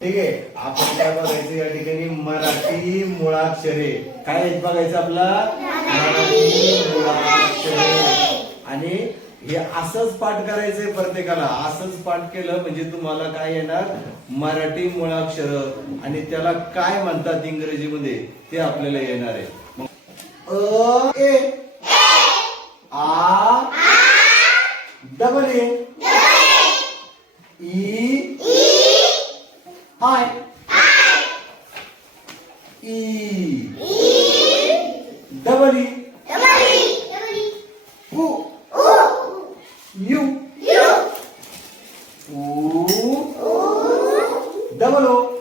ठीक आहे. आपण काय बघायचं या ठिकाणी? मराठी मुळाक्षरे काय बघायचं आपला? मराठी मुळाक्षरे आणि हे असंच पाठ करायचंय प्रत्येकाला. असंच पाठ केलं म्हणजे तुम्हाला काय येणार? मराठी मुळाक्षर आणि त्याला काय म्हणतात इंग्रजीमध्ये? ते आपल्याला येणार आहे. अ ए I. I. E. E. Double E. E. Double E. U. U. U. U. U. U. Double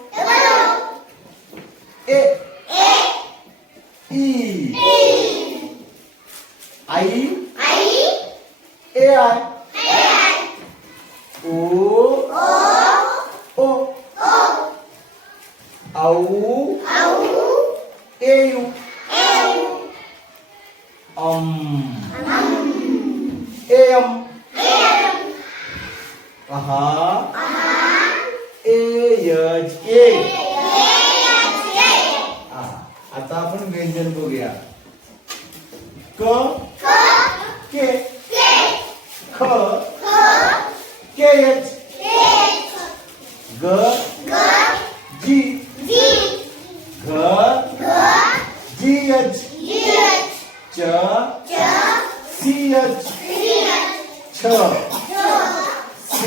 um A M अहा ए यच ए आ, आता आपण व्यंजन बघूया क के ख के एच ग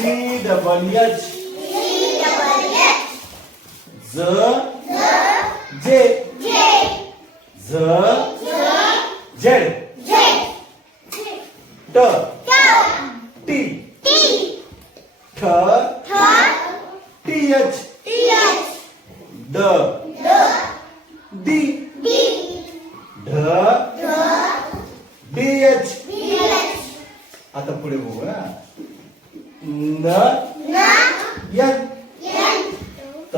T double H. T double H. Z. Z. J. J. Z. Z. Z. Z. T. T. T. T. Th. T H. T H. D. D. D. D. D. न यन त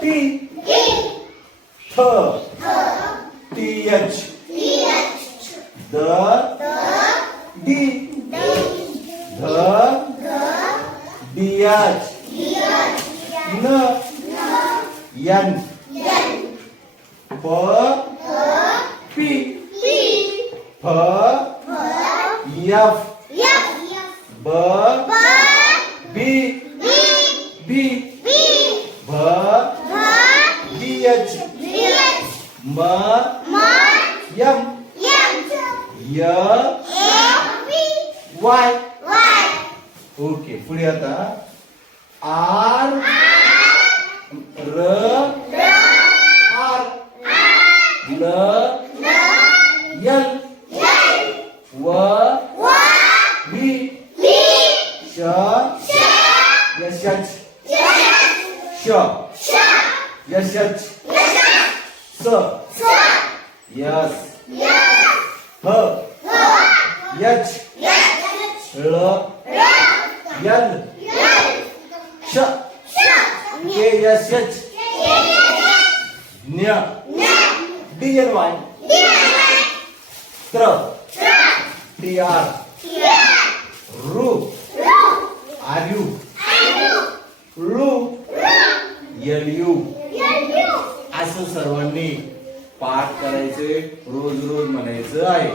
टी ठ टी एच द D ध D H न N प P फ F ब B B भ डी एच म यम य वाय ओके पुढे आता आर र यश स यस ह यच ळ यल श के यस यच न्य डी एन वाय त्र टी आर रु आर यू लू एल यू असं सर्वांनी पाठ करायचे रोज रोज म्हणायचं आहे.